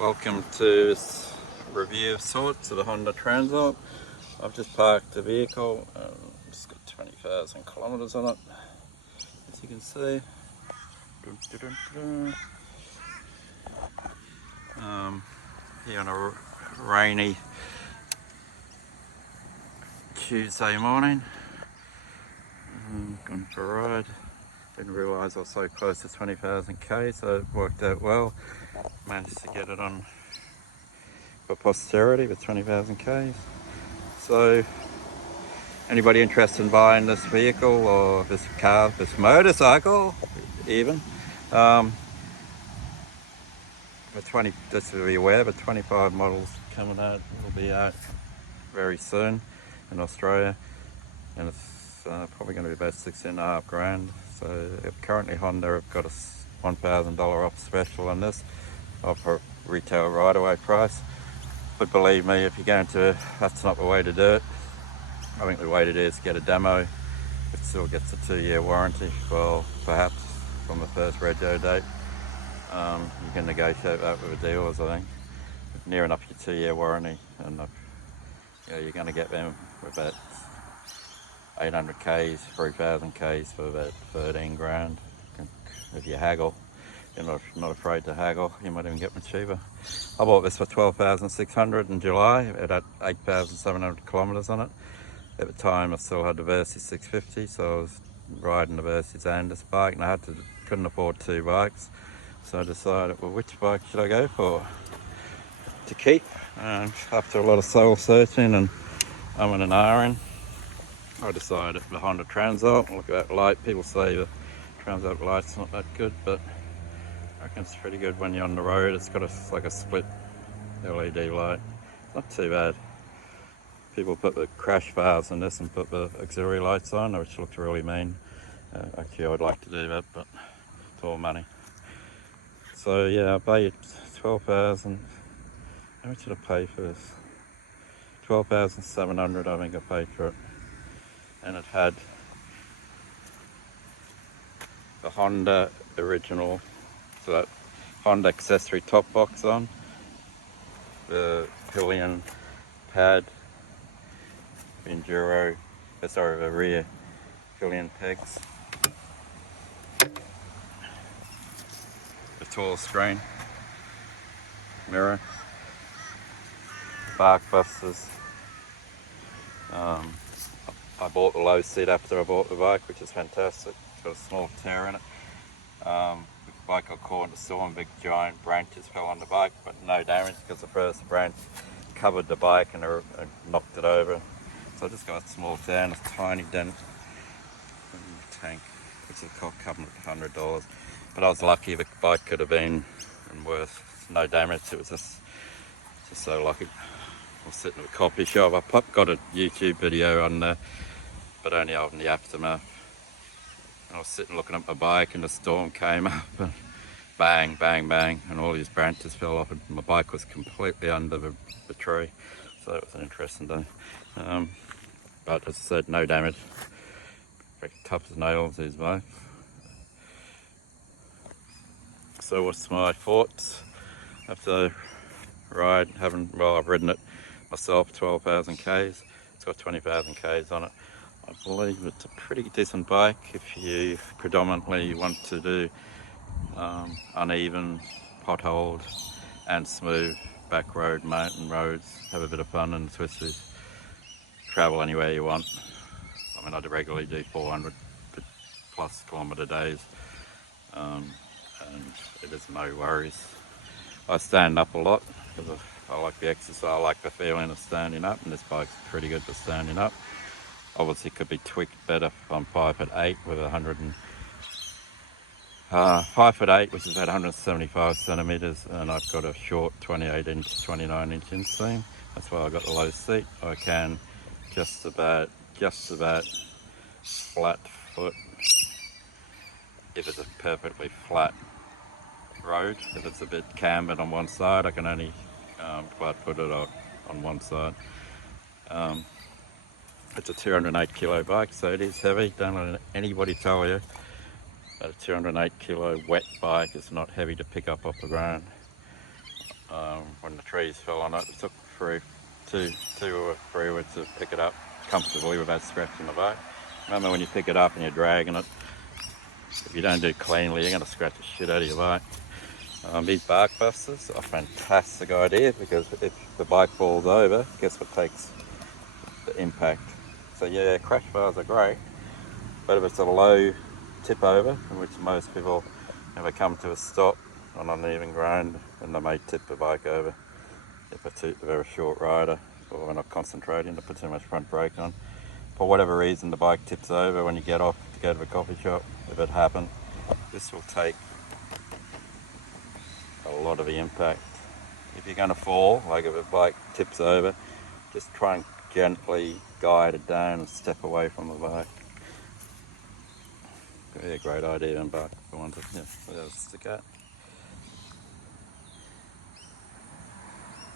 Welcome to this review of sorts of the Honda Transalp. I've just parked the vehicle. It's got 20,000 kilometers on it, as you can see. Here on a rainy Tuesday morning. Gone for a ride. Didn't realise I was so close to 20,000 k, so it worked out well. Managed to get it on for posterity with 20,000 k's. So anybody interested in buying this vehicle or this car, this motorcycle even, for 20, just to be aware, but 25 models coming out, will be out very soon in Australia, and it's probably going to be about 16.5 grand. So currently Honda have got a $1,000 off special on this, offer retail right away price. But believe me, if you're going to, that's not the way to do it. I think the way to do it is get a demo. It still gets a 2-year warranty. Well, perhaps from the first rego date. You can negotiate that with the dealers, I think. Near enough your 2-year warranty, and you're going to get them with about 800 k's, 3,000 k's for about 13 grand. If you haggle, you're not afraid to haggle, you might even get them cheaper. I bought this for 12,600 in July. It had 8,700 kilometers on it. At the time I still had the Versys 650, so I was riding the Versys and this bike, and I couldn't afford 2 bikes. So I decided, well, which bike should I go for to keep? And after a lot of soul searching and umming and ahhing, I decided the Honda Transalp. Look at that light. People say the Transalp light's not that good, but I reckon it's pretty good when you're on the road. It's got like a split LED light. It's not too bad. People put the crash bars in this and put the auxiliary lights on, which looks really mean. Actually, I would like to do that, but it's all money. So yeah, I paid 12,000. How much did I pay for this? 12,700, I think I paid for it. And it had the Honda original, so that Honda accessory top box on, the pillion pad, enduro, the rear pillion pegs, the tall screen, mirror, bark busters. I bought the low seat after I bought the bike, which is fantastic. It's got a small tear in it. The bike got caught in the storm, big giant branches fell on the bike, but no damage because the first branch covered the bike and knocked it over. So I just got a small tear and a tiny dent in the tank, which is coming at $100. But I was lucky, the bike could have been worse. No damage, it was just so lucky. I was sitting at a coffee shop. I got a YouTube video on there, but only out in the aftermath. I was sitting looking at my bike and the storm came up and bang, bang, bang, and all these branches fell off and my bike was completely under the tree. So it was an interesting day. But as I said, no damage. Very tough as nails, these bikes. So what's my thoughts after ride? I've ridden it myself, 12,000 k's. It's got 20,000 k's on it. I believe it's a pretty decent bike if you predominantly want to do uneven, potholed and smooth back road, mountain roads, have a bit of fun and twisties, travel anywhere you want. I mean, I regularly do 400 plus kilometre days, and it is no worries. I stand up a lot because I like the exercise, I like the feeling of standing up, and this bike's pretty good for standing up. Obviously, it could be tweaked better. I'm 5'8" with 5'8", which is about 175 centimeters, and I've got a short 28-inch, 29-inch inseam. That's why I got the low seat. I can just about flat foot if it's a perfectly flat road. If it's a bit cambered on one side, I can only flat foot it on one side. It's a 208 kilo bike, so it is heavy. Don't let anybody tell you that a 208 kilo wet bike is not heavy to pick up off the ground. when the trees fell on it. It took two or three weeks to pick it up comfortably without scratching the bike. Remember, when you pick it up and you're dragging it, if you don't do it cleanly, you're going to scratch the shit out of your bike. These bark busters are a fantastic idea, because if the bike falls over, guess what takes the impact? So yeah, crash bars are great, but if it's a low tip over, in which most people never come to a stop on uneven ground, then they may tip the bike over. If they're a short rider or they're not concentrating to put too much front brake on. For whatever reason, the bike tips over when you get off to go to the coffee shop. If it happens, this will take a lot of the impact. If you're going to fall, like if a bike tips over, just try and gently guide it down and step away from the bike. Yeah, great idea in bike if I wanted. Yeah, let's stick out.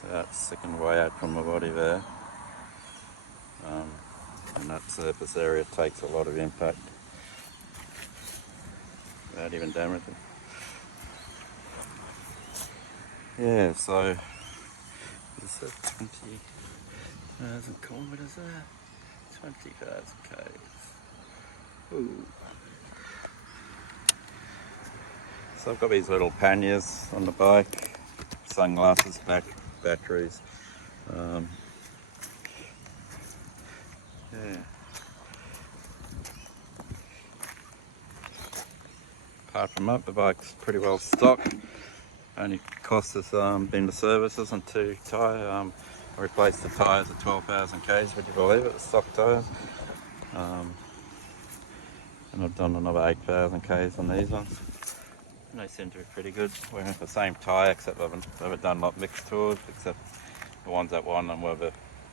So that's sticking way out from the body there. And that surface area takes a lot of impact without even damaging. Yeah, so is that 20,000 kilometres there? 20,000 k's. Ooh. So I've got these little panniers on the bike, sunglasses, batteries. Yeah. Apart from that, the bike's pretty well stocked. Only cost us been the services and 2 tyre. I replaced the tyres at 12,000 k's, would you believe it, the stock tyres. And I've done another 8,000 k's on these ones. And they seem to be pretty good. We're in the same tyre, except I haven't done like mixed tours, except the ones that won them were the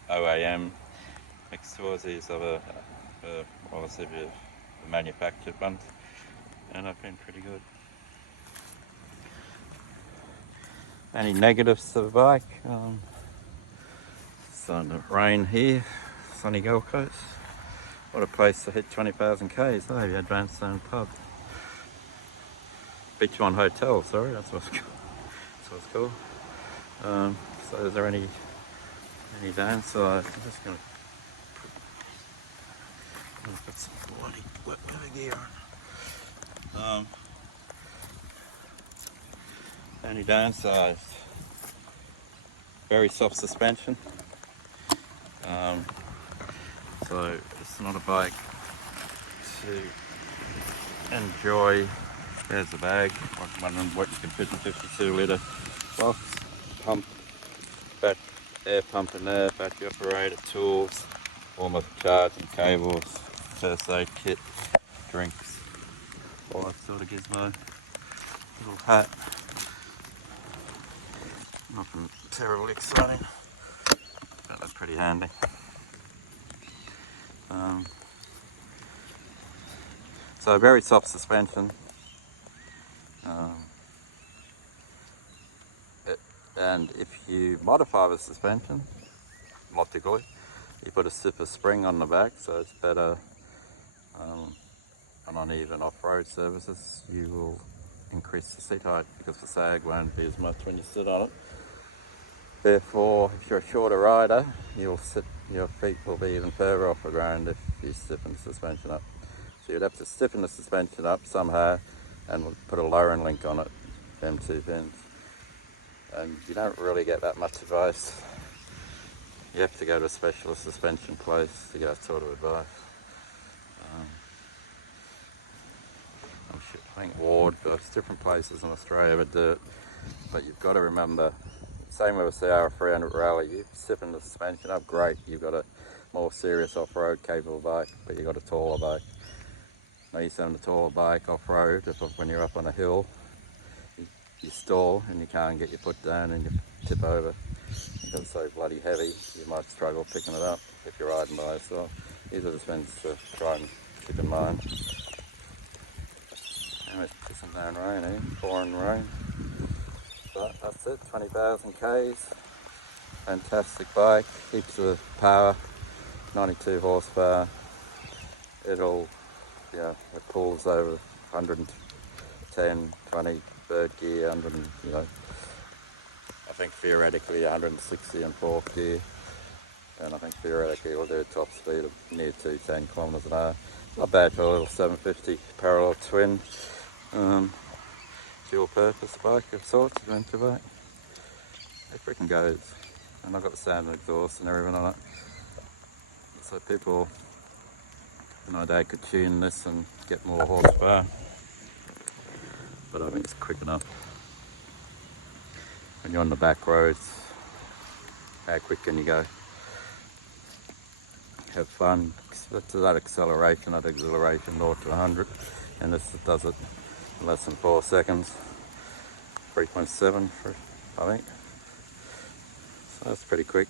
OAM mixed tours. These are the obviously the manufactured ones, and I've been pretty good. Any negatives to the bike? It's starting to rain here, sunny Gold Coast. What a place to hit 20,000 k's, eh? The Advanced Zone pub. Beach One Hotel, sorry, that's what's cool. So is there any downsides? I'm just going to put some bloody wet weather gear on. Any downsides? Very soft suspension. So it's not a bike to enjoy. There's the bag, one what you can fit in 52 litre box, pump, air pump in there, battery operated tools, all my charging cables, first aid kit, drinks, all that sort of gizmo, little hat. Nothing terribly exciting, but that's pretty handy. So very soft suspension. And if you modify the suspension, optically, you put a zipper spring on the back, so it's better on uneven off-road surfaces. You will increase the seat height because the sag won't be as much when you sit on it. Therefore, if you're a shorter rider, your feet will be even further off the ground if you stiffen the suspension up. So you'd have to stiffen the suspension up somehow and we'll put a lowering link on it, them 2 pins. And you don't really get that much advice. You have to go to a specialist suspension place to get that sort of advice. I think Ward, but there's different places in Australia that do it. But you've got to remember, same with a CR 300 Rally, you stiffen the suspension up, great, you've got a more serious off-road capable bike, but you've got a taller bike. Now you send a taller bike off-road, when you're up on a hill, you stall and you can't get your foot down and you tip over. Because it's so bloody heavy, you might struggle picking it up if you're riding by yourself. These are the things to try and keep in mind. And it's pissing down rain, pouring rain. But that's it, 20,000 k's. Fantastic bike, heaps of power, 92 horsepower. It pulls over 110, 20 third gear, 100, think theoretically 160 in fourth gear, and I think theoretically we'll do a top speed of near 210 kilometres an hour. Not bad for a little 750 parallel twin, dual purpose bike of sorts, adventure bike. It freaking goes, and I've got the sound exhaust and everything on it, so people nowadays could tune this and get more horsepower, but I think it's quick enough. When you're on the back roads, how quick can you go? Have fun. That's that acceleration, 0 to 100, and this does it in less than 4 seconds. 3.7, I think. So that's pretty quick.